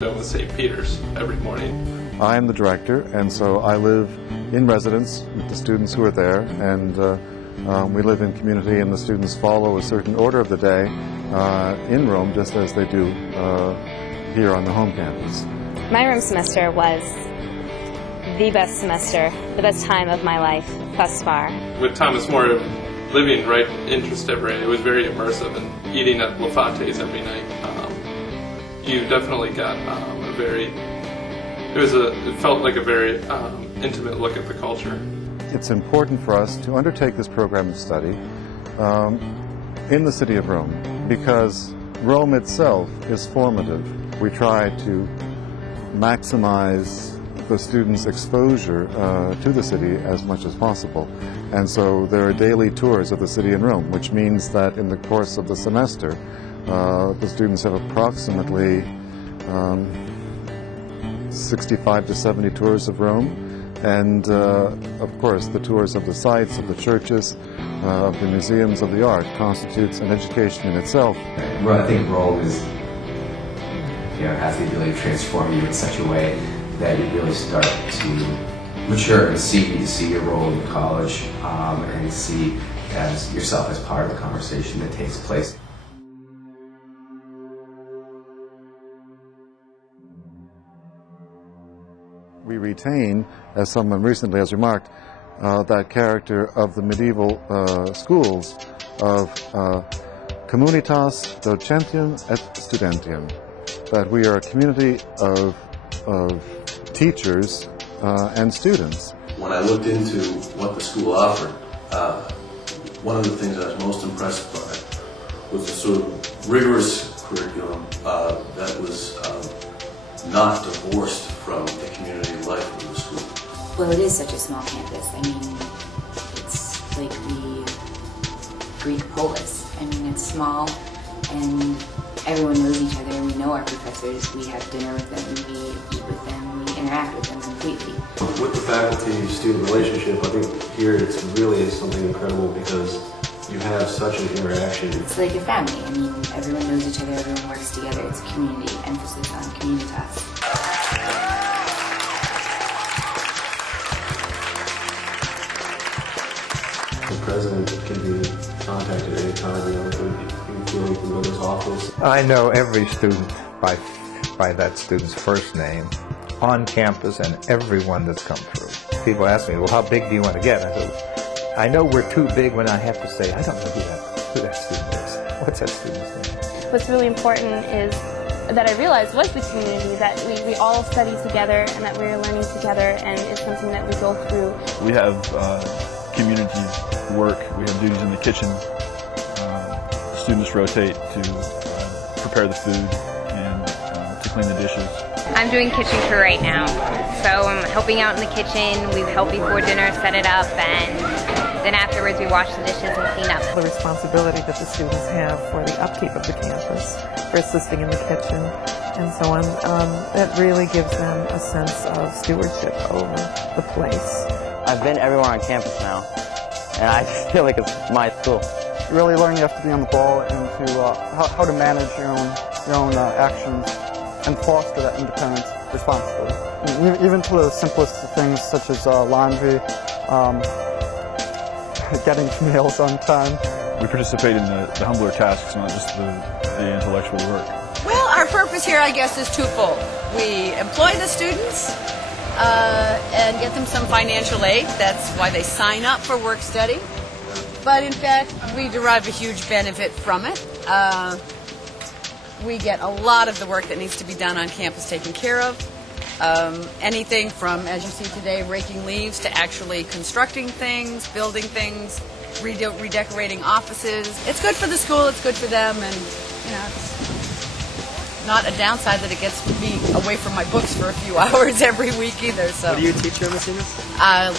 With St. Peter's every morning. I'm the director, and so I live in residence with the students who are there, and we live in community, and the students follow a certain order of the day in Rome, just as they do here on the home campus. My Rome semester was the best semester, the best time of my life thus far. With Thomas More living right in Trastevere, it was very immersive, and eating at Lafate's every night. You definitely got it felt like a very intimate look at the culture. It's important for us to undertake this program of study in the city of Rome, because Rome itself is formative. We try to maximize the students' exposure to the city as much as possible. And so there are daily tours of the city in Rome, which means that in the course of the semester, the students have approximately 65 to 70 tours of Rome, and of course the tours of the sites, of the churches, of the museums, of the art constitutes an education in itself. Well, I think Rome is, has the ability to transform you in such a way that you really start to mature and see your role in college and see as yourself as part of the conversation that takes place. We retain, as someone recently has remarked, that character of the medieval schools of communitas docentium et studentium, that we are a community of teachers and students. When I looked into what the school offered, one of the things I was most impressed by was the sort of rigorous curriculum that was not divorced from the community life of the school. Well, it is such a small campus. I mean, it's like the Greek polis. I mean, it's small, and everyone knows each other. We know our professors. We have dinner with them. We eat with them. We interact with them completely. With the faculty-student relationship, I think here it really is something incredible because you have such an interaction. It's like a family. I mean, everyone knows each other. Everyone works together. It's a community, emphasis on communitas. The president can be contacted at any time. You can go to his office. I know every student by that student's first name on campus and everyone that's come through. People ask me, well, how big do you want to get? I said, I know we're too big when I have to say, I don't know who that student is. What's that student's name? What's really important is that I realized was the community, that we all study together and that we're learning together, and it's something that we go through. We have community work, we have duties in the kitchen. Students rotate to prepare the food and to clean the dishes. I'm doing kitchen crew right now, so I'm helping out in the kitchen. We help before dinner, set it up, and then afterwards we wash the dishes and clean up. The responsibility that the students have for the upkeep of the campus, for assisting in the kitchen and so on, that really gives them a sense of stewardship over the place. I've been everywhere on campus now, and I feel like it's my school. You really learn you have to be on the ball and to how to manage your own actions and foster that independent responsibility. Even to the simplest of things such as laundry, getting meals on time. We participate in the humbler tasks, not just the intellectual work. Well, our purpose here, I guess, is twofold. We employ the students and get them some financial aid. That's why they sign up for work study. But in fact, we derive a huge benefit from it. We get a lot of the work that needs to be done on campus taken care of. Anything from, as you see today, raking leaves to actually constructing things, building things, redecorating offices. It's good for the school, it's good for them, and it's not a downside that it gets me away from my books for a few hours every week either. So. What do you teach here, Ms. Enos?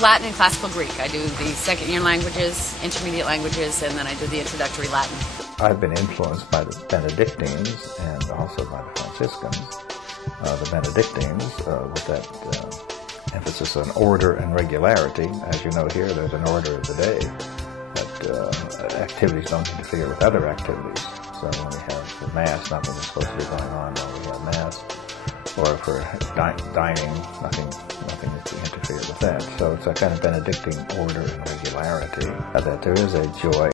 Latin and classical Greek. I do the second-year languages, intermediate languages, and then I do the introductory Latin. I've been influenced by the Benedictines and also by the Franciscans. The Benedictines, with that emphasis on order and regularity. As you know here, there's an order of the day, but activities don't interfere with other activities. So when we have the Mass, nothing is supposed to be going on while we have Mass. or if we're dining, nothing is to interfere with that. So it's a kind of Benedictine order and regularity, that there is a joy